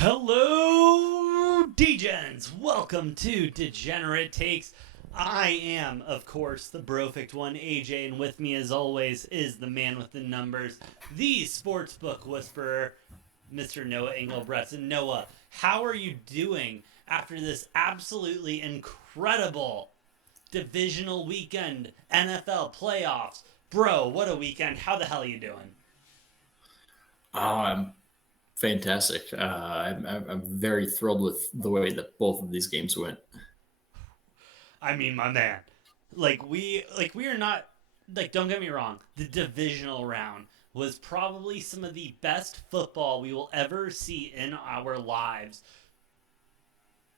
Hello, Degens! Welcome to Degenerate Takes. I am, of course, the brofict one, AJ, and with me, as always, is the man with the numbers, the sportsbook whisperer, Mr. Noah Engelbretson. Noah, how are you doing after this absolutely incredible divisional weekend, NFL playoffs? Bro, what a weekend. How the hell are you doing? I'm fantastic. I'm very thrilled with the way that both of these games went. I mean, my man. We are not like, don't get me wrong. The divisional round was probably some of the best football we will ever see in our lives.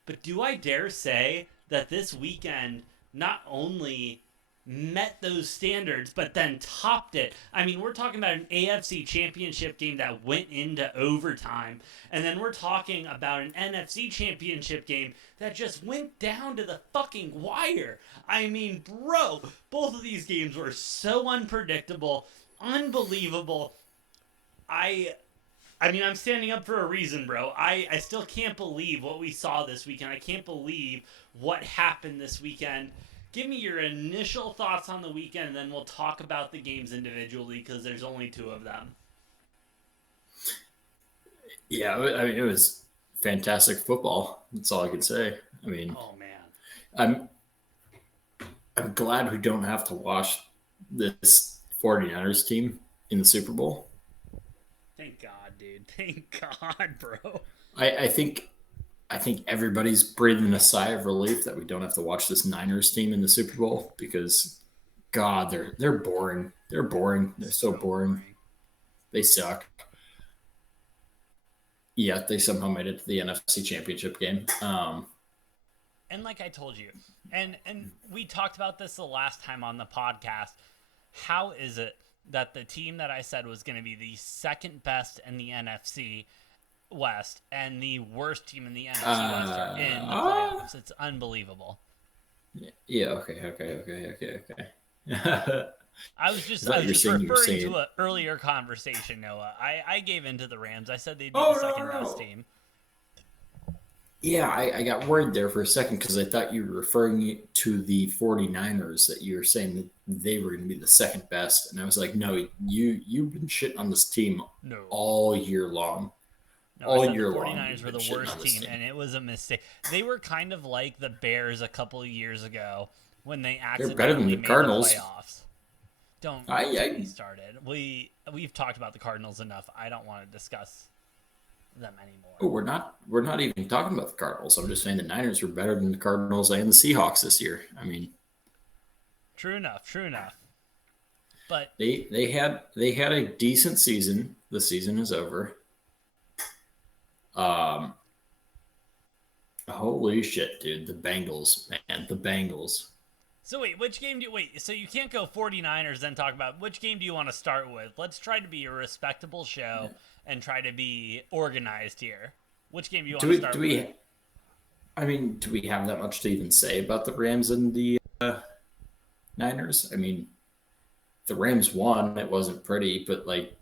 But do I dare say that this weekend not only met those standards, but then topped it? I mean, we're talking about an AFC championship game that went into overtime. And then we're talking about an NFC championship game that just went down to the fucking wire. I mean, bro, both of these games were so unpredictable, unbelievable. I I mean, I'm standing up for a reason, bro. I still can't believe what we saw this weekend. I can't believe what happened this weekend. Give me your initial thoughts on the weekend, and then we'll talk about the games individually because there's only two of them. Yeah, I mean, it was fantastic football. That's all I can say. I mean, Oh, man. I'm I'm glad we don't have to watch this 49ers team in the Super Bowl. Thank God, dude. Thank God, bro. I think everybody's breathing a sigh of relief that we don't have to watch this Niners team in the Super Bowl because God, they're boring. They're boring. They're so So boring. boring. They suck. Yet they somehow made it to the NFC Championship game. And like I told you, and we talked about this the last time on the podcast. How is it that the team that I said was going to be the second best in the NFC West and the worst team in the NFC West are in the Uh, playoffs? It's unbelievable. yeah. Okay. I I thought was you were just saying you were referring saying. to an earlier conversation, Noah. I gave in to the Rams. I said they'd be the Oh second no best no. team. Yeah, I got worried there for a second because I thought you were referring to the 49ers that you were saying that they were going to be the second best, and I was like, no, you've been shitting on this team No. all year long. No, I All said the year long, 49ers you've were been the shitting worst on this team, team. and it was a mistake. They were kind of like the Bears a couple of years ago when they They're better than accidentally the made the Cardinals. playoffs. Don't get me I started. We've talked about the Cardinals enough. I don't want to discuss them anymore. Oh, we're not even talking about the Cardinals. I'm just saying the Niners were better than the Cardinals and the Seahawks this year. I mean, True enough. True enough. But they had a decent season. The season is over. Um, Holy shit, dude! The Bengals, man, the Bengals. so wait, which game do you wait? So you can't go 49ers then talk about which game do you want to start with? Let's try to be a respectable show and try to be organized here. Which game do you Do want to we? Do start with? we? I mean, do we have that much to even say about the Rams and the Niners? I mean, the Rams won. It wasn't pretty, but like,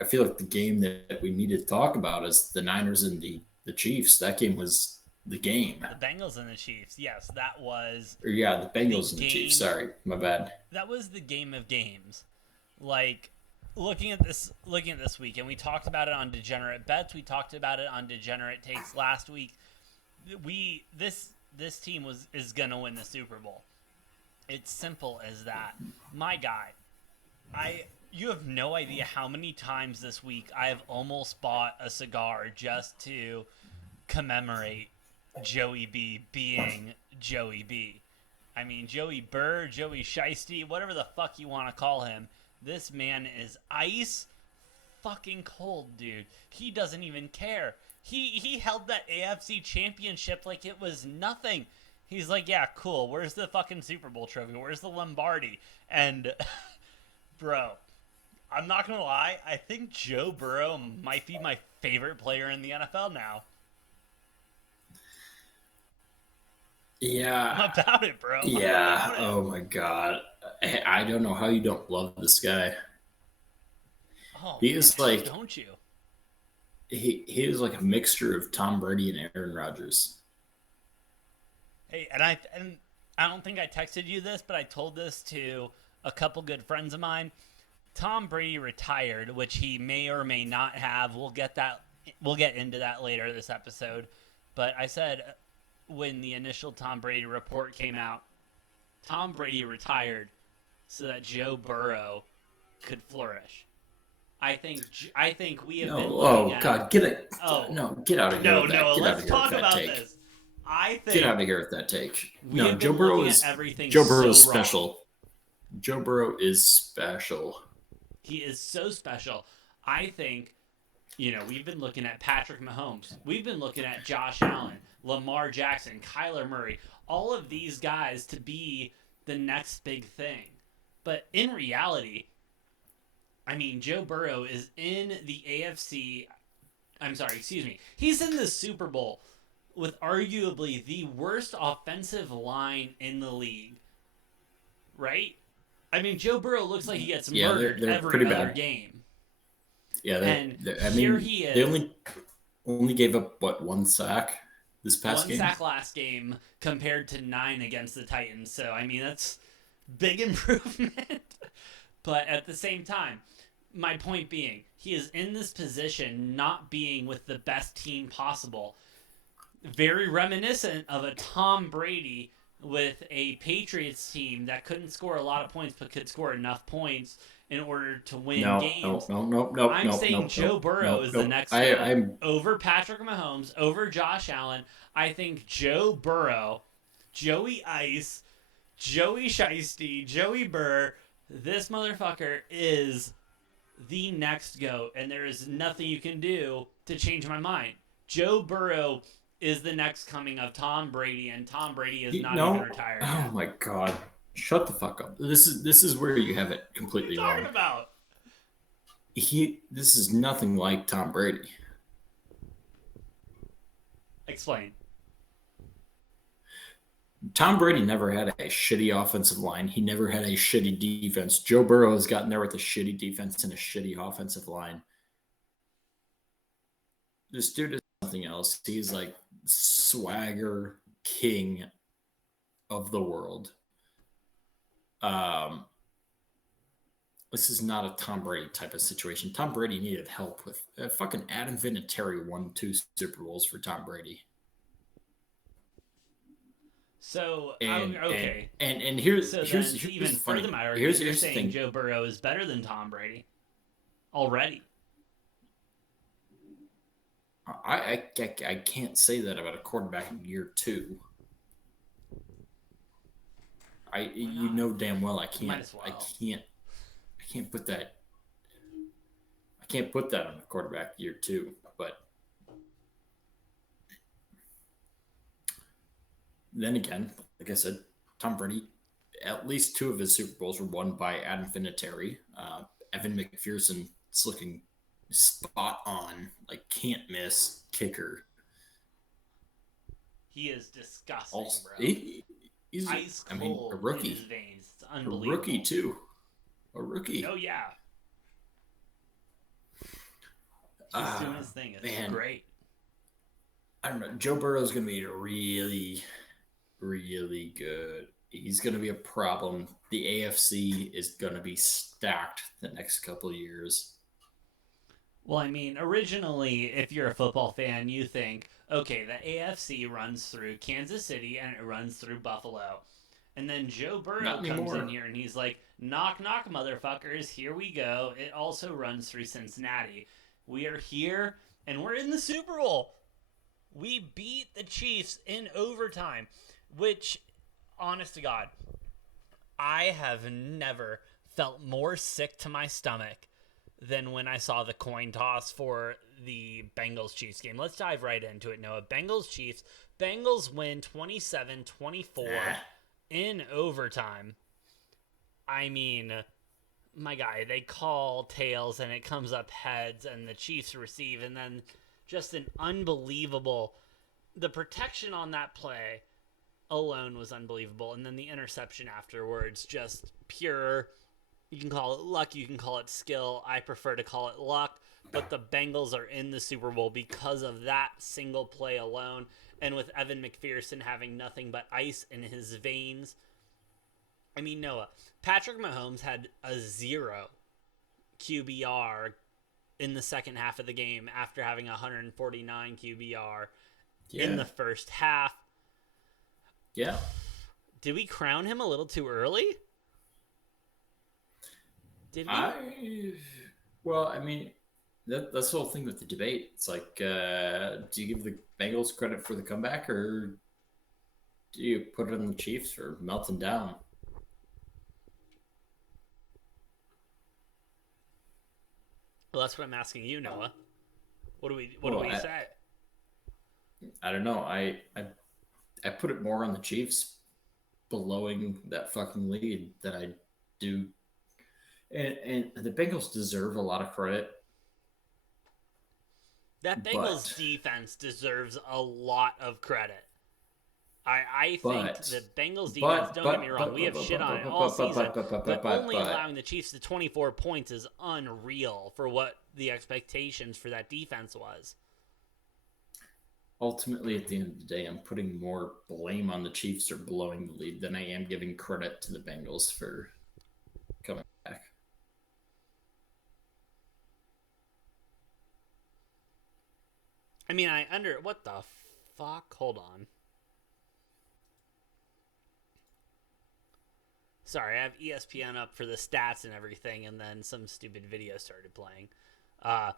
I feel like the game that we need to talk about is the Niners and the Chiefs. That game was the game. The Bengals and the Chiefs. Yes, that was Or yeah, the the Bengals and the Chiefs. game. Sorry, my bad. That was the game of games. Like looking at this week, and we talked about it on Degenerate Bets. We talked about it on Degenerate Takes last week. We this team was is gonna win the Super Bowl. It's simple as that. My guy, I you have no idea how many times this week I have almost bought a cigar just to commemorate Joey B being Joey B. I mean, Joey Burr, Joey Shiesty, whatever the fuck you want to call him. This man is ice fucking cold, dude. He doesn't even care. He held that AFC championship like it was nothing. He's like, yeah, cool. Where's the fucking Super Bowl trophy? Where's the Lombardi? And bro, I'm not gonna lie. I think Joe Burrow might be my favorite player in the NFL now. I'm Yeah, about it, bro. I'm yeah. about it. Oh my god, I don't know how you don't love this guy. Oh He man, is how like don't you? he is like a mixture of Tom Brady and Aaron Rodgers. Hey, and I don't think I texted you this, but I told this to a couple good friends of mine. Tom Brady retired, which he may or may not have. We'll get into that later this episode. But I said when the initial Tom Brady report came out, Tom Brady retired so that Joe Burrow could flourish. I think we have No, been looking oh at God, get it. oh No, get out of here no with that. no Get out let's of here with talk that about take. this. I Get think out of here with that take. we No, have been looking at everything Joe Burrow so is wrong. special. Joe Burrow is special. He is so special. I think, we've been looking at Patrick Mahomes. We've been looking at Josh Allen, Lamar Jackson, Kyler Murray, all of these guys to be the next big thing. But in reality, I mean, Joe Burrow is in the AFC. I'm sorry, excuse me. He's in the Super Bowl with arguably the worst offensive line in the league, right? I mean, Joe Burrow looks like he gets Yeah, murdered they're every pretty other bad. game. Yeah, And I here mean, he they is, only gave up what, one sack this past one game. sack last game compared to 9 against the Titans. So, I mean, that's big improvement. But at the same time, my point being, he is in this position not being with the best team possible. Very reminiscent of a Tom Brady with a Patriots team that couldn't score a lot of points but could score enough points in order to win No, no, games. no, no, no, I'm no, saying no, Joe no, Burrow no, is the no. next GOAT. I'm Over Patrick Mahomes, over Josh Allen. I think Joe Burrow, Joey Ice, Joey Shiesty, Joey Burr, this motherfucker is the next GOAT, and there is nothing you can do to change my mind. Joe Burrow is the next coming of Tom Brady, and Tom Brady is not even no. retired Oh yet. my God, shut the fuck up. This is where you have it What are you completely talking wrong. about? This is nothing like Tom Brady. Explain. Tom Brady never had a shitty offensive line. He never had a shitty defense. Joe Burrow has gotten there with a shitty defense and a shitty offensive line. This dude is something else. He's like swagger king of the world. Um, this is not a Tom Brady type of situation. Tom Brady needed help with fucking Adam Vinatieri won 2 Super Bowls for Tom Brady. So, And okay. and So here's then, to here's even the further funny my argument, here's you're here's the saying thing. Joe Burrow is better than Tom Brady already. I can't say that about a quarterback in year 2. Why You not? know damn well You might as well. I can't put that I can't put that on a quarterback year 2. But then again, like I said, Tom Brady, at least 2 of his Super Bowls were won by Adam Vinatieri. Evan McPherson is looking spot on, like can't miss kicker. He is disgusting, Also, bro. he's Ice I mean cold a in his rookie, veins. It's a unbelievable. rookie too, a rookie. Oh yeah. He's doing his thing. It's Man, great. I don't know. Joe Burrow's gonna be really, really good. He's gonna be a problem. The AFC is gonna be stacked the next couple of years. Well, I mean, originally, if you're a football fan, you think, okay, the AFC runs through Kansas City and it runs through Buffalo. And then Joe Not Burrow comes in anymore. here and he's like, knock, knock, motherfuckers, here we go. It also runs through Cincinnati. We are here and we're in the Super Bowl. We beat the Chiefs in overtime, which, honest to God, I have never felt more sick to my stomach than when I saw the coin toss for the Bengals Chiefs game. Let's dive right into it, Noah. Bengals Chiefs. Bengals win 27-24 in overtime. I mean, my guy, they call tails and it comes up heads and the Chiefs receive, and then just an unbelievable, the protection on that play alone was unbelievable, and then the interception afterwards, just pure, you can call it luck, you can call it skill. I prefer to call it luck, but the Bengals are in the Super Bowl because of that single play alone. And with Evan McPherson having nothing but ice in his veins. I mean, Noah, Patrick Mahomes had a 0 QBR in the second half of the game after having 149 QBR in Yeah. the first half. Yeah. Did we crown him a little too early? Did we? I well, I mean, that's the whole thing with the debate. It's like, do you give the Bengals credit for the comeback, or do you put it on the Chiefs for melting down? Well, that's what I'm asking you, Noah. What do Well, we say? I don't know. I put it more on the Chiefs blowing that fucking lead than I do, and the Bengals deserve a lot of credit, That Bengals but defense deserves a lot of credit. I think but the Bengals defense, but don't get me but wrong, but we but have but shit but on it but all but but season, but but but but but only but allowing the Chiefs to 24 points is unreal for what the expectations for that defense was. ultimately, at the end of the day, I'm putting more blame on the Chiefs for blowing the lead than I am giving credit to the Bengals for coming back. I mean, what the fuck? Hold on. Sorry, I have ESPN up for the stats and everything, and then some stupid video started playing. Uh,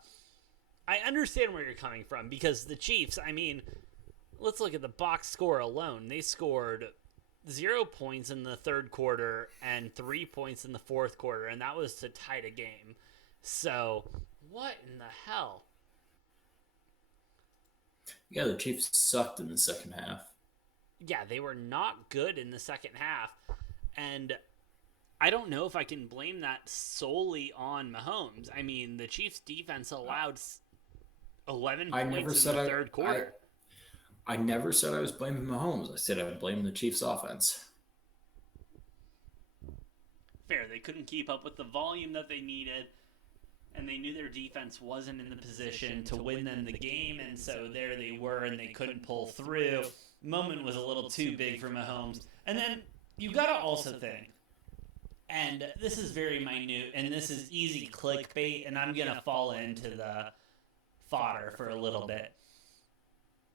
I understand where you're coming from because the Chiefs, I mean, let's look at the box score alone. They scored 0 points in the third quarter and 3 points in the fourth quarter, and that was to tie the game. So, what in the hell? Yeah, the Chiefs sucked in the second half. Yeah, they were not good in the second half. And I don't know if I can blame that solely on Mahomes. I mean, the Chiefs' defense allowed 11 I never points in the said third quarter. I never said I was blaming Mahomes. I said I was blaming the Chiefs' offense. Fair, they couldn't keep up with the volume that they needed, and they knew their defense wasn't in the position to win them the game, and so there they were, and they couldn't pull through. Moment was a little too big for Mahomes. And then you gotta also think, and this is very minute, and this is easy clickbait, and I'm gonna fall into the fodder for a little bit.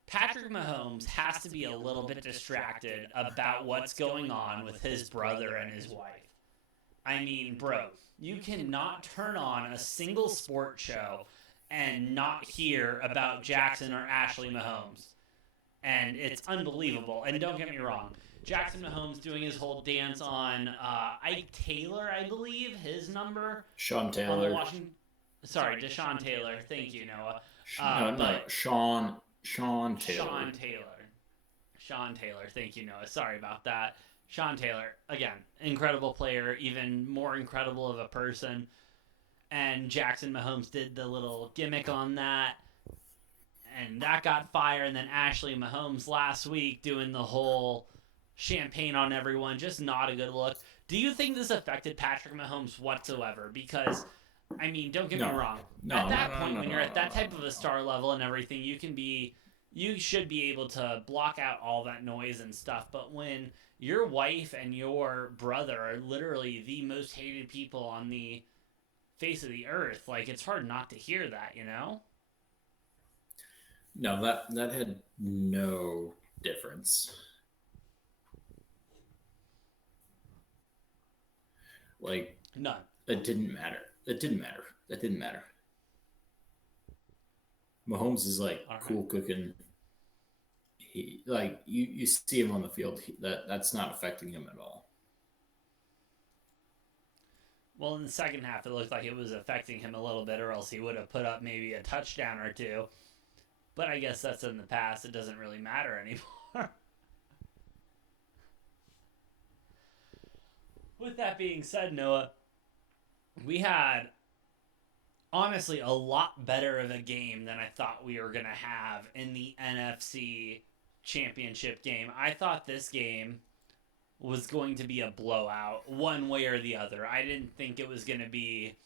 Patrick Mahomes has to be a little bit distracted about what's going on with his brother and his wife. I mean, bro, you cannot turn on a single sport show and not hear about Jackson or Ashley Mahomes. And it's unbelievable. And don't get me wrong, Jackson Mahomes doing his whole dance on Ike Taylor, I believe, his number Sean on the Taylor. Washington. Sorry, Deshaun Taylor. Thank you, Noah. No, Sean Taylor. Sean Taylor. Sean Taylor. Thank you, Noah. Sorry about that. Sean Taylor, again, incredible player, even more incredible of a person. And Jackson Mahomes did the little gimmick on that, and that got fire. And then Ashley Mahomes last week doing the whole champagne on everyone, just not a good look. Do you think this affected Patrick Mahomes whatsoever? Because, I mean, don't get me wrong. At that point, when you're at that type of a star level and everything, you should be able to block out all that noise and stuff. But when your wife and your brother are literally the most hated people on the face of the earth, like, it's hard not to hear that, you know? No, that had no difference. Like, None. it didn't matter. It didn't matter. That didn't matter. Mahomes is like All right. cool cooking. He like you see him on the field. That's not affecting him at all. Well, in the second half, it looked like it was affecting him a little bit, or else he would have put up maybe a touchdown or two. But I guess that's in the past. It doesn't really matter anymore. With that being said, Noah, we had honestly a lot better of a game than I thought we were going to have in the NFC Championship game. I thought this game was going to be a blowout one way or the other. I didn't think it was going to be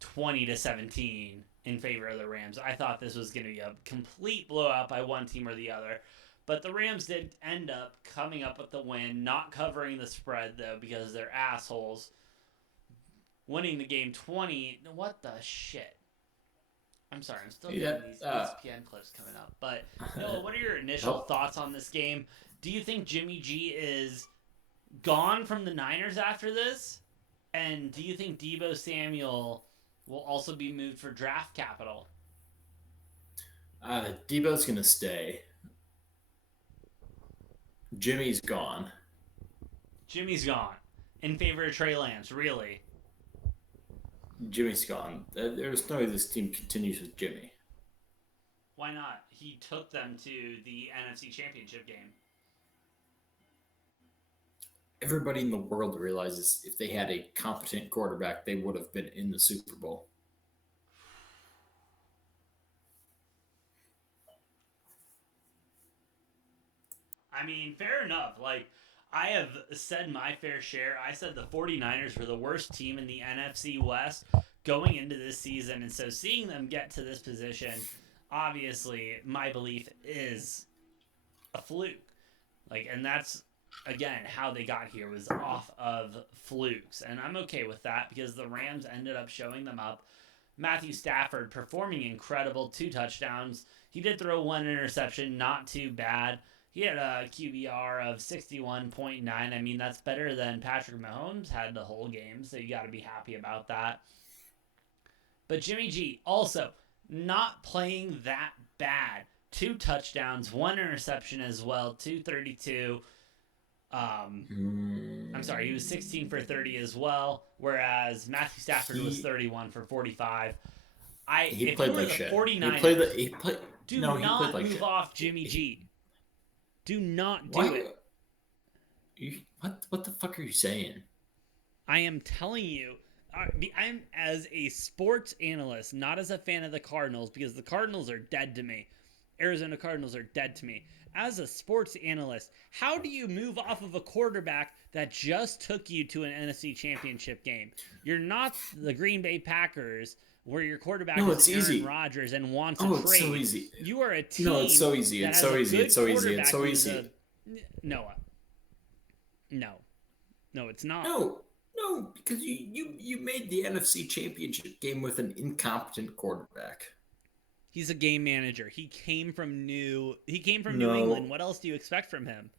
20-17 in favor of the Rams. I thought this was going to be a complete blowout by one team or the other. But the Rams did end up coming up with the win, not covering the spread, though, because they're assholes. Winning the game 20. What the shit? I'm sorry, I'm still Yeah. getting these ESPN clips coming up. But, Noah, what are your initial Oh, thoughts on this game? Do you think Jimmy G is gone from the Niners after this? And do you think Debo Samuel will also be moved for draft capital? Debo's gonna stay. Jimmy's gone. Jimmy's gone in favor of Trey Lance, really? Jimmy's gone. There's no way this team continues with Jimmy. Why not? He took them to the NFC Championship game. Everybody in the world realizes if they had a competent quarterback, they would have been in the Super Bowl. I mean, fair enough. Like, I have said my fair share. I said the 49ers were the worst team in the NFC West going into this season. And so seeing them get to this position, obviously, my belief is a fluke. Like, and that's, again, how they got here was off of flukes. And I'm okay with that because the Rams ended up showing them up. Matthew Stafford performing incredible, 2 touchdowns. He did throw 1 interception, not too bad. He had a QBR of 61.9. I mean, that's better than Patrick Mahomes had the whole game, so you got to be happy about that. But Jimmy G also not playing that bad. 2 touchdowns, 1 interception as well, 232. I'm sorry, he was 16 for 30 as well, whereas Matthew Stafford was 31 for 45. He if played you were like the shit. 49ers, He played. do No, he not played like move shit. off Jimmy G. Do not do Why? it. What the fuck are you saying? I am telling you, I'm as a sports analyst, not as a fan of the Cardinals, because the Cardinals are dead to me. Arizona Cardinals are dead to me. As a sports analyst, how do you move off of a quarterback that just took you to an NFC Championship game? You're not the Green Bay Packers, where your quarterback No, is it's Aaron easy. Rodgers and wants Oh, a it's so trade. easy. You are a No, it's team so easy. that It's has so a easy. good It's so easy. quarterback It's so who is easy. Noah. No, no, it's not. No, because you made the NFC Championship game with an incompetent quarterback. He's a game manager. He came from New England. No. What else do you expect from him?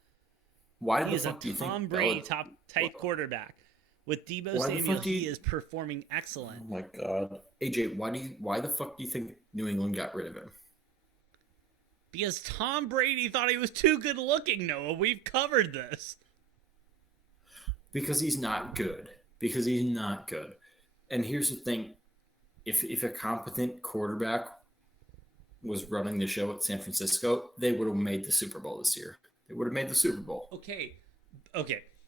Why He the is a fuck do you Tom think Brady Belichick? top type quarterback. With Debo Why the Samuel, fuck do he you? is performing excellent. Oh my god, AJ, why the fuck do you think New England got rid of him? Because Tom Brady thought he was too good looking, Noah. We've covered this. Because he's not good. Because he's not good. And here's the thing: if a competent quarterback was running the show at San Francisco, they would have made the Super Bowl this year. They would have made the Super Bowl. Okay.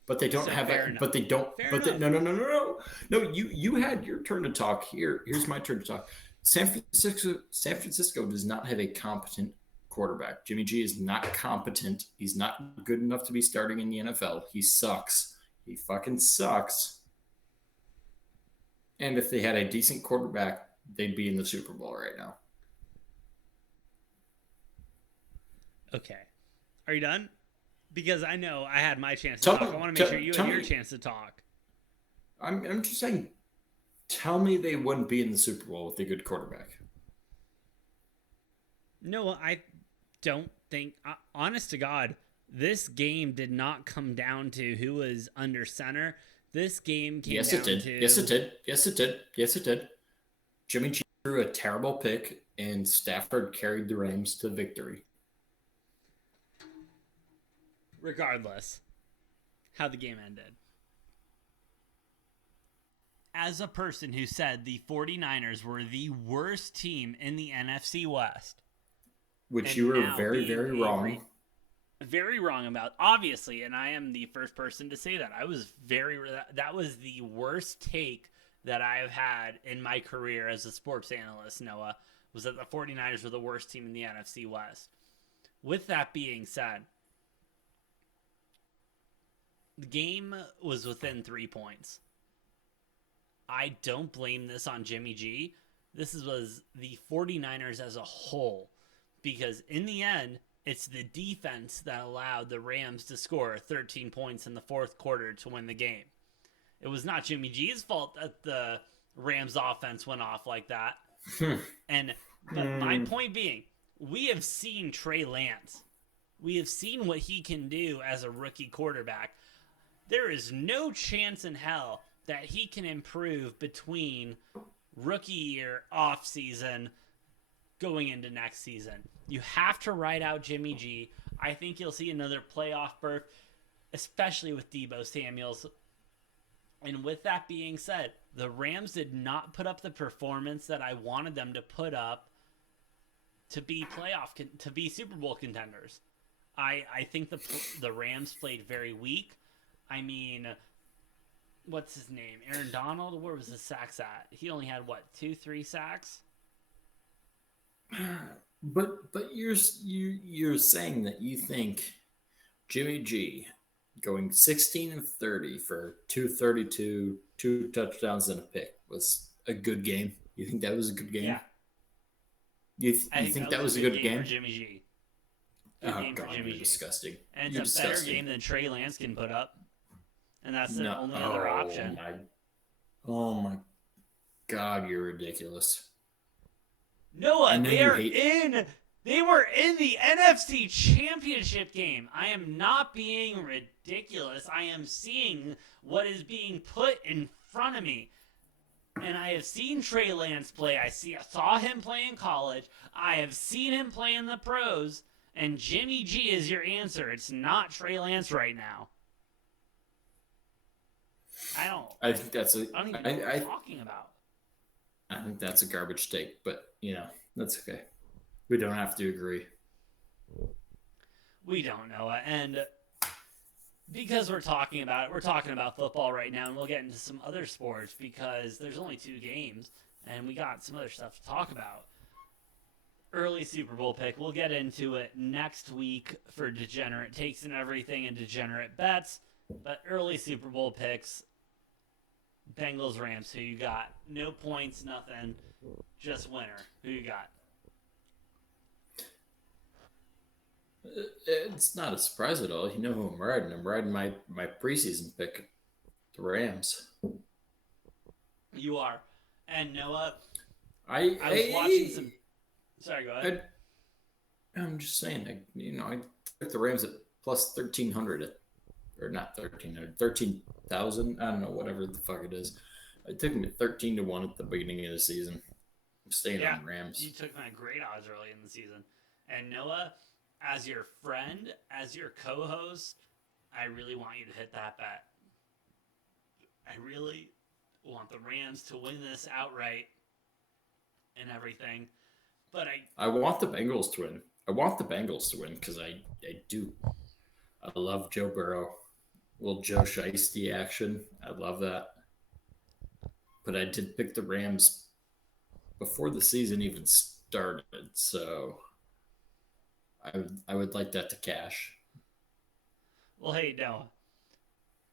But they don't So have fair that. enough. But they don't. Fair But they, enough. no. You had your turn to talk. Here's my turn to talk. San Francisco does not have a competent quarterback. Jimmy G is not competent. He's not good enough to be starting in the NFL. He sucks. He fucking sucks. And if they had a decent quarterback, they'd be in the Super Bowl right now. Okay. Are you done? Because I know I had my chance to Tell talk. me- I want to make tell- sure you tell had your me- chance to talk. I'm just saying. Tell me they wouldn't be in the Super Bowl with a good quarterback. No, I don't think. Honest to God, this game did not come down to who was under center. This game came Yes, down it did. to. Yes, it did. Yes, it did. Yes, it did. Jimmy G threw a terrible pick, and Stafford carried the Rams to victory. Regardless, how the game ended. As a person who said the 49ers were the worst team in the NFC West, Which and you were now very, being very wrong. very wrong about, obviously, and I am the first person to say that. That was the worst take that I have had in my career as a sports analyst, Noah, was that the 49ers were the worst team in the NFC West. With that being said, the game was within 3 points. I don't blame this on Jimmy G. This was the 49ers as a whole. Because in the end, it's the defense that allowed the Rams to score 13 points in the fourth quarter to win the game. It was not Jimmy G's fault that the Rams offense went off like that. And but my point being, we have seen Trey Lance. We have seen what he can do as a rookie quarterback. There is no chance in hell that he can improve between rookie year, off season, going into next season. You have to ride out Jimmy G. I think you'll see another playoff berth, especially with Deebo Samuels. And with that being said, the Rams did not put up the performance that I wanted them to put up to be to be Super Bowl contenders. I think the Rams played very weak. I mean, what's his name? Aaron Donald? Where was his sacks at? He only had, what, 2-3 sacks? But you're saying that you think Jimmy G going 16-30 for 232, 2 touchdowns and a pick was a good game? You think that was a good game? Yeah. You think that was a good game for Jimmy G? Oh, God, you're disgusting. And you're it's a disgusting. better game than Trey Lance can put up. And that's the only other option. Oh, my God, you're ridiculous. Noah, they were in the NFC Championship game. I am not being ridiculous. I am seeing what is being put in front of me. And I have seen Trey Lance play. I saw him play in college. I have seen him play in the pros. And Jimmy G is your answer. It's not Trey Lance right now. I think that's a. I don't even know what we're talking about. I think that's a garbage take, but that's okay. We don't have to agree. We don't know it, and because we're talking about football right now, and we'll get into some other sports because there's only 2 games, and we got some other stuff to talk about. Early Super Bowl pick. We'll get into it next week for Degenerate Takes and everything and Degenerate Bets. But early Super Bowl picks, Bengals, Rams, who you got? No points, nothing, just winner. Who you got? It's not a surprise at all. You know who I'm riding. I'm riding my preseason pick, the Rams. You are. And Noah, I was watching some... Sorry, go ahead. I'm just saying, I took the Rams at plus 1,300, or not 1,300, 13,000. I don't know, whatever the fuck it is. I took them at 13-1 at the beginning of the season. I'm staying on the Rams. You took my great odds early in the season. And Noah, as your friend, as your co-host, I really want you to hit that bet. I really want the Rams to win this outright and everything. But I want the Bengals to win. I want the Bengals to win because I do. I love Joe Burrow. Little Joe Shiesty action. I love that. But I did pick the Rams before the season even started, so I would like that to cash. Well, hey, Noah,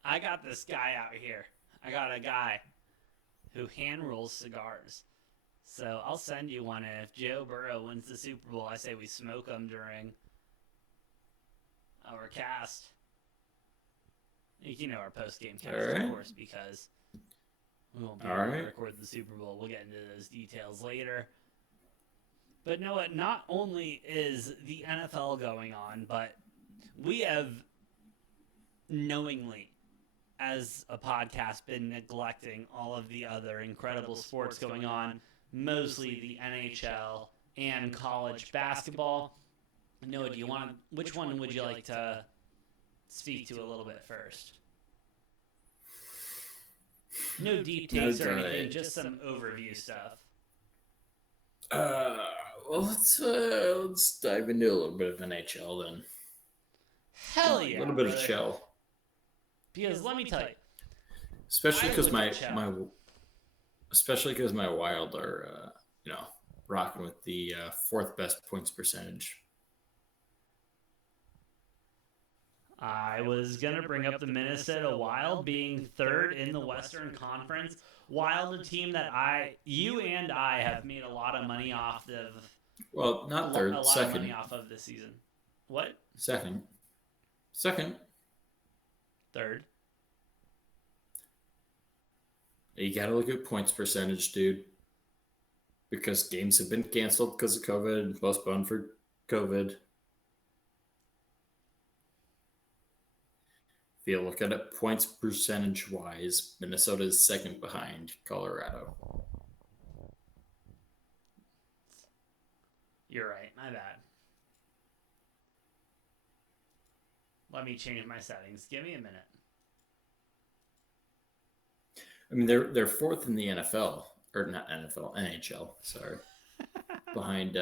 I got this guy out here. I got a guy who hand rolls cigars. So I'll send you one, and if Joe Burrow wins the Super Bowl, I say we smoke him during our cast. You know our post-game cast, of course, because we won't be able to record the Super Bowl. We'll get into those details later. But know what? Not only is the NFL going on, but we have knowingly, as a podcast, been neglecting all of the other incredible sports going on, mostly the NHL and college basketball. Noah, which one would you like to speak to a little bit first? No deep takes or anything, just some overview stuff. Well, let's dive into a little bit of NHL then. Hell yeah! A little bit of shell. Because let me tell you, especially because my Wild are rocking with the 4th best points percentage. I was going to bring up the Minnesota Wild being 3rd in the Western Conference Wild, a team that you and I have made a lot of money off of, Well, not a third, lot of money second, off of this season. What? second, second. Third? You got to look at points percentage, dude, because games have been canceled because of COVID and postponed for COVID. If you look at it points percentage wise, Minnesota is second behind Colorado. You're right. My bad. Let me change my settings. Give me a minute. I mean, they're fourth in the NFL, or not NFL, NHL. Sorry, behind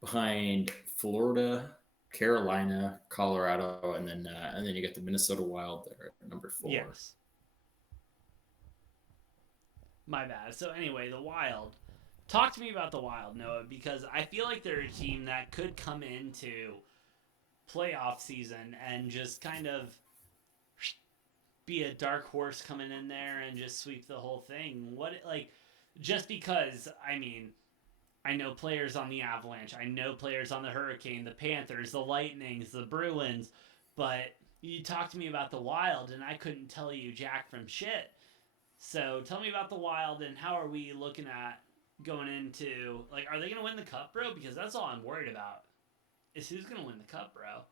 behind Florida, Carolina, Colorado, and then you get the Minnesota Wild there at number 4. Yes. My bad. So anyway, the Wild. Talk to me about the Wild, Noah, because I feel like they're a team that could come into playoff season and just kind of be a dark horse coming in there and just sweep the whole thing. What like just because I know players on the Avalanche, I know players on the Hurricane, the Panthers, the Lightnings, the Bruins, but you talked to me about the Wild and I couldn't tell you jack from shit. So tell me about the Wild and how are we looking at going into like are they gonna win the cup, bro? Because that's all I'm worried about. Is who's gonna win the cup, bro?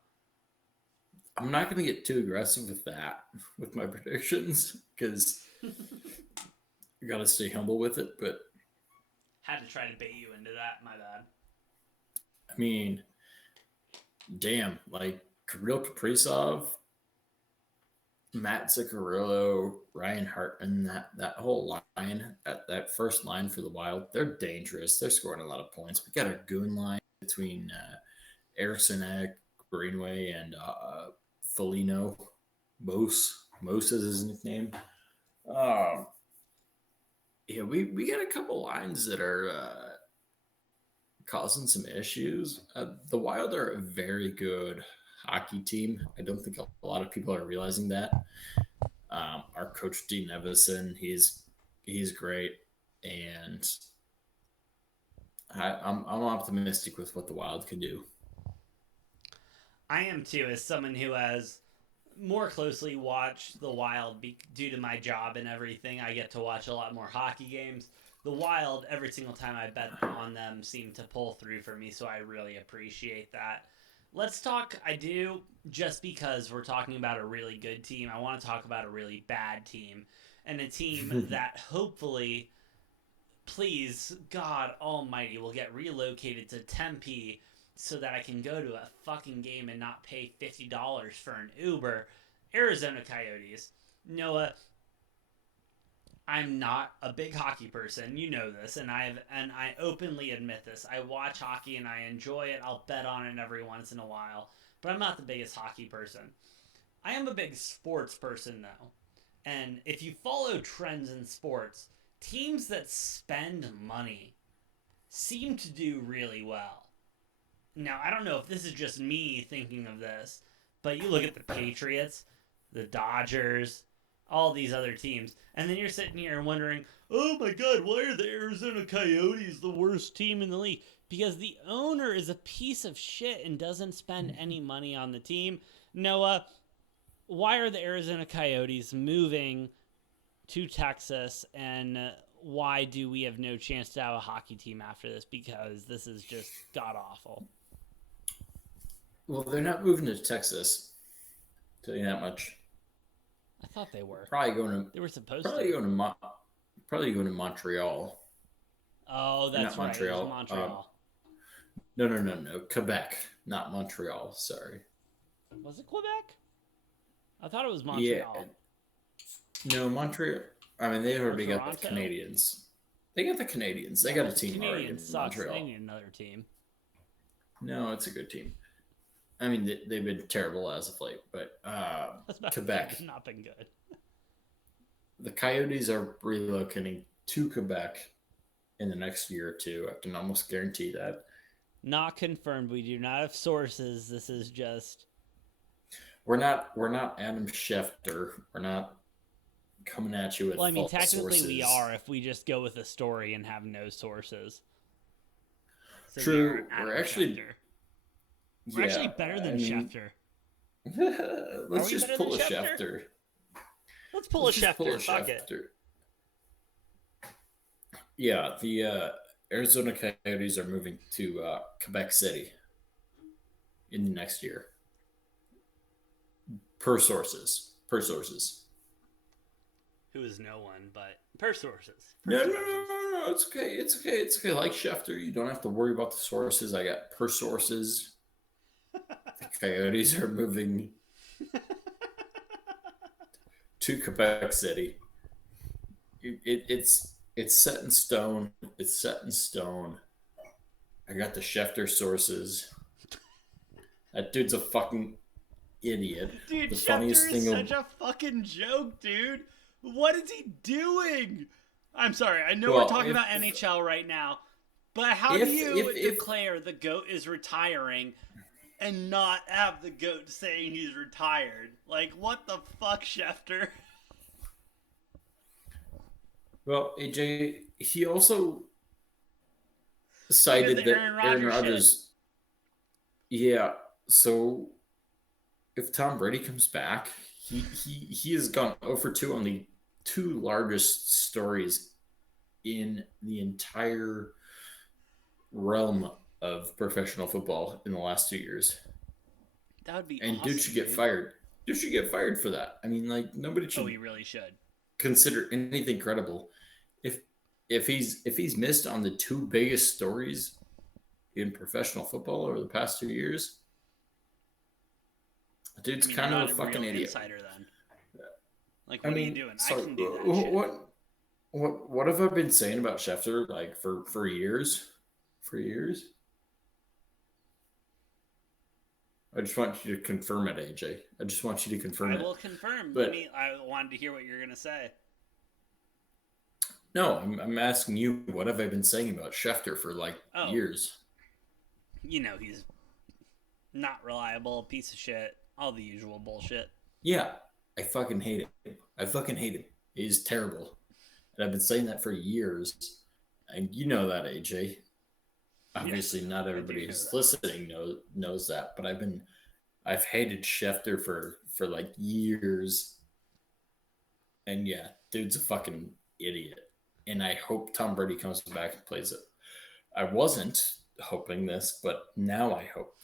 I'm not going to get too aggressive with that with my predictions because you got to stay humble with it. But Had to try to bait you into that, my bad. I mean, damn, like Kirill Kaprizov, Matt Zuccarello, Ryan Hartman, that whole line, that first line for the Wild, they're dangerous. They're scoring a lot of points. We got a goon line between Eriksson Ek, Greenway, and Felino. Mose is his nickname. Um, yeah, we got a couple lines that are causing some issues. The Wild are a very good hockey team. I don't think a lot of people are realizing that. Our coach Dean Evison, he's great, and I'm optimistic with what the Wild can do. I am too, as someone who has more closely watched the Wild due to my job and everything. I get to watch a lot more hockey games. The Wild, every single time I bet on them, seem to pull through for me, so I really appreciate that. Let's talk. I do, just because we're talking about a really good team, I want to talk about a really bad team. And a team that hopefully, please, God Almighty, will get relocated to Tempe so that I can go to a fucking game and not pay $50 for an Uber. Arizona Coyotes. Noah, I'm not a big hockey person. You know this, and I openly admit this. I watch hockey and I enjoy it. I'll bet on it every once in a while, but I'm not the biggest hockey person. I am a big sports person though. And if you follow trends in sports, teams that spend money seem to do really well. Now, I don't know if this is just me thinking of this, but you look at the Patriots, the Dodgers, all these other teams, and then you're sitting here wondering, oh my God, why are the Arizona Coyotes the worst team in the league? Because the owner is a piece of shit and doesn't spend any money on the team. Noah, why are the Arizona Coyotes moving to Texas, and why do we have no chance to have a hockey team after this? Because this is just god awful. Well, they're not moving to Texas. Tell you that much. I thought they were. Probably going to They were supposed probably to. going to probably going to Montreal. Oh, Or not that's right. It was Montreal. Montreal. No. Quebec, not Montreal. Sorry. Was it Quebec? I thought it was Yeah. Montreal. No, Montreal. I mean, they Or already got the Toronto? Canadians. They got the Canadians. They Yeah, got a but the team already in Canadians sucks. They Montreal. need another team. No, it's a good team. I mean, they've been terrible as of late, but Quebec. They've not been good. The Coyotes are relocating to Quebec in the next year or two. I can almost guarantee that. Not confirmed. We do not have sources. This is just We're not Adam Schefter. We're not coming at you with Well, I mean, false technically we sources. are if we just go with a story and have no sources. So we are True, we're Adam actually, Schefter. We're actually yeah. better I than mean, Schefter. Are let's we just better than pull a Schefter? Schefter. Let's pull a Let's just pull a Schefter. Fuck it. Schefter. Yeah, the Arizona Coyotes are moving to Quebec City in the next year, per sources. Per sources. Who is no one, but per sources. Per No, no, no, sources. no, no. It's okay. It's okay. It's okay. Like Schefter, you don't have to worry about the sources. I got per sources. The Coyotes are moving to Quebec City. It's set in stone. It's set in stone. I got the Schefter sources. That dude's a fucking idiot. Dude, The Schefter funniest is thing such of a fucking joke, dude. What is he doing? I'm sorry. I know we're well, talking about NHL right now, but how do you if declare the GOAT is retiring and not have the GOAT saying he's retired? Like, what the fuck, Schefter? well, AJ, he also He did cited the that Aaron Aaron Rodgers shit. Rodgers. Yeah, so if Tom Brady comes back, he has gone over 2 on the two largest stories in the entire realm of professional football in the last 2 years. That would be And dude awesome, should get dude. fired. Dude should get fired for that. I mean, like nobody Oh, should he really should. consider anything credible. If if he's missed on the two biggest stories in professional football over the past 2 years, I dude's mean, you're kind of not a a real fucking idiot. insider then. Like, I what are you mean, doing? I so can do that shit. what have I been saying about Schefter like for years? For years? I just want you to confirm it, AJ. I just want you to confirm I it. will confirm. But I wanted to hear what you're gonna say. no, I'm asking you, what have I been saying about Schefter for like Oh, years? he's not reliable, piece of shit, all the usual bullshit. Yeah, I fucking hate him. I fucking hate him. He's terrible. And I've been saying that for years. And you know that, AJ. Yes, Obviously, not I do everybody know who's that. listening knows that, but I've hated Schefter for like years. And yeah, dude's a fucking idiot. And I hope Tom Brady comes back and plays it. I wasn't hoping this, but now I hope.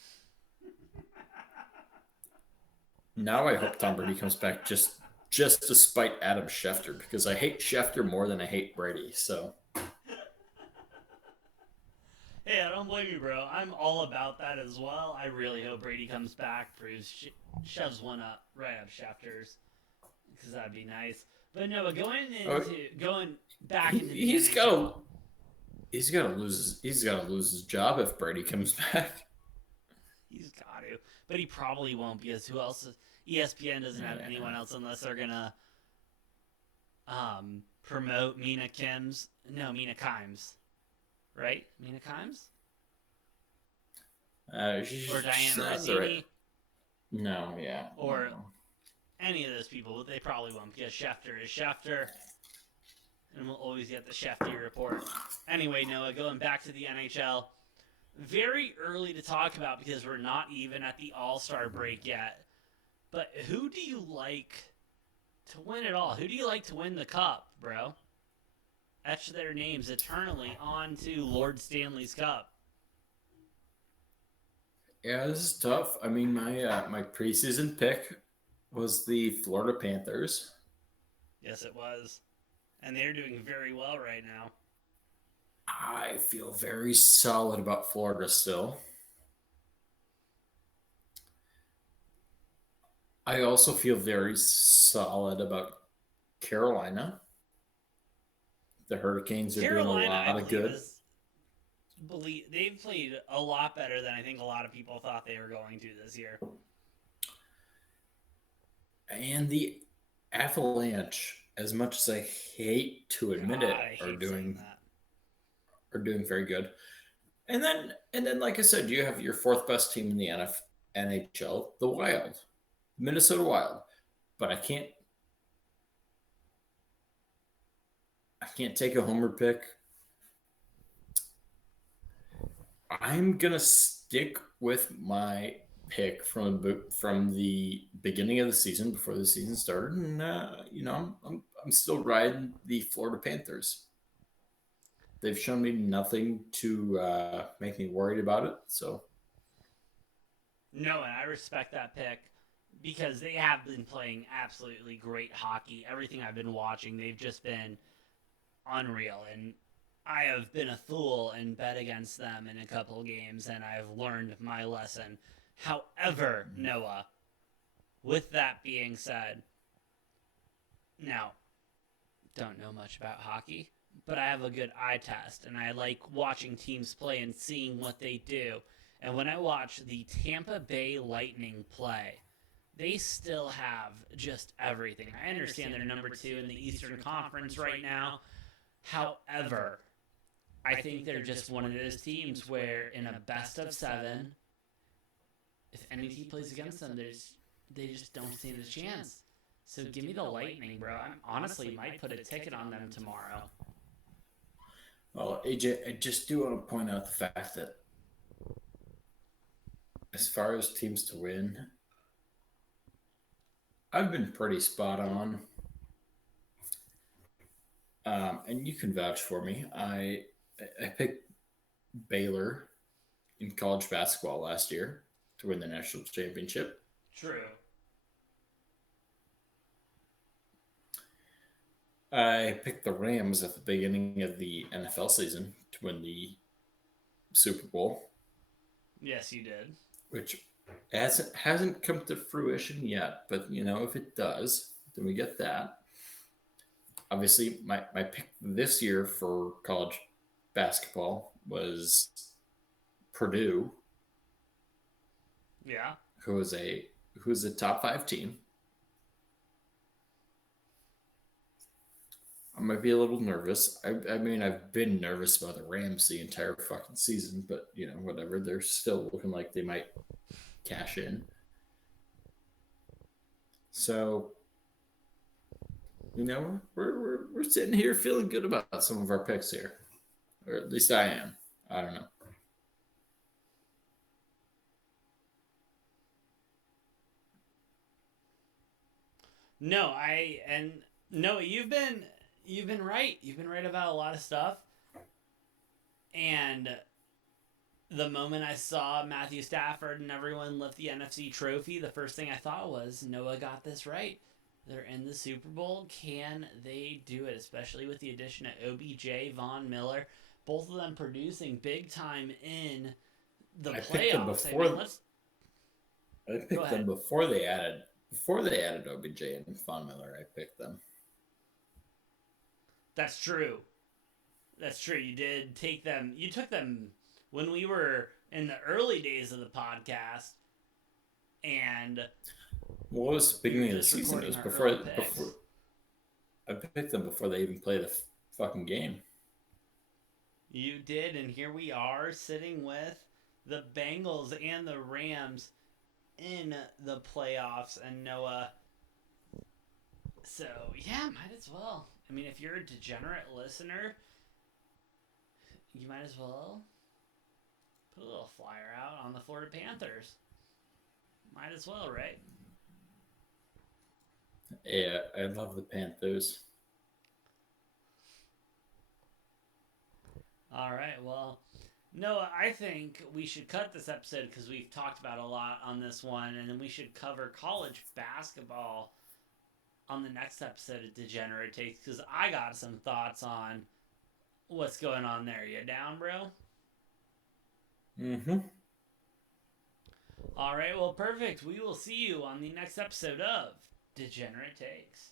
Now I hope Tom Brady comes back just to spite Adam Schefter because I hate Schefter more than I hate Brady. So Hey, I don't blame you, bro. I'm all about that as well. I really hope Brady comes back, shoves one up right up Schefter's, because that'd be nice. But no, but going back into the he's got to NHL, he's got to lose his job if Brady comes back. he's got to, but he probably won't because who else? ESPN doesn't have anyone else unless they're gonna promote Mina Kimes, right? Mina Kimes or Diana Rossini Right. No, yeah, or no. any of those people, but they probably won't because Schefter is Schefter, and we'll always get the Shefty report. Anyway, Noah, going back to the NHL, very early to talk about because we're not even at the All-Star break yet. But who do you like to win it all? Who do you like to win the cup, bro? Etch their names eternally onto Lord Stanley's Cup. Yeah, this is tough. I mean, my preseason pick was the Florida Panthers. Yes, it was. And they're doing very well right now. I feel very solid about Florida still. I also feel very solid about Carolina. The Hurricanes are doing a Carolina, I lot of believe, good. they've played a lot better than I think a lot of people thought they were going to this year. And the Avalanche, as much as I hate to admit God, it, I hate saying that. are doing very good. And then, like I said, you have your fourth best team in the NHL, the Wild, Minnesota Wild. But I can't I can't take a homer pick. I'm gonna stick with my pick from the beginning of the season before the season started, and I'm still riding the Florida Panthers. They've shown me nothing to make me worried about it. So No, and I respect that pick because they have been playing absolutely great hockey. Everything I've been watching, they've just been unreal. And I have been a fool and bet against them in a couple of games, and I've learned my lesson. However, Noah, with that being said, now, don't know much about hockey, but I have a good eye test, and I like watching teams play and seeing what they do. And when I watch the Tampa Bay Lightning play, they still have just everything. I understand they're number two in the Eastern Conference right now. However, I think they're just one of those teams where in a best of seven, if any team plays against them, they just don't stand a chance. So give me the Lightning, bro. I honestly might put a ticket on them tomorrow. well, AJ, I just do want to point out the fact that as far as teams to win, I've been pretty spot on. And you can vouch for me. I picked Baylor in college basketball last year to win the national championship. True. I picked the Rams at the beginning of the NFL season to win the Super Bowl, Yes, you did. which hasn't come to fruition yet. But if it does, then we get that. Obviously, my pick this year for college basketball was Purdue, Yeah. who's a top five team. I might be a little nervous. I mean, I've been nervous about the Rams the entire fucking season, but whatever. They're still looking like they might cash in. So, we're sitting here feeling good about some of our picks here, or at least I am. I don't know. No, I and no, you've been right. You've been right about a lot of stuff. And the moment I saw Matthew Stafford and everyone lift the NFC trophy, the first thing I thought was Noah got this right. They're in the Super Bowl. Can they do it? Especially with the addition of OBJ, Von Miller, both of them producing big time in the I picked them playoffs. I mean, before. let's I go picked them ahead. before they added OBJ and Von Miller. I picked them. That's true. That's true. You did take them. You took them when we were in the early days of the podcast, and What was the we were beginning of the just season? It recording was our early before picks. I picked them before they even played the fucking game. You did, and here we are sitting with the Bengals and the Rams in the playoffs, and Noah. So yeah, might as well. I mean, if you're a degenerate listener, you might as well put a little flyer out on the Florida Panthers. Might as well, right? Yeah, I love the Panthers. All right. Well, no, I think we should cut this episode because we've talked about a lot on this one, and then we should cover college basketball on the next episode of Degenerate Takes because I got some thoughts on what's going on there. You down, bro? Mm-hmm. All right. Well, perfect. We will see you on the next episode of Degenerate Takes.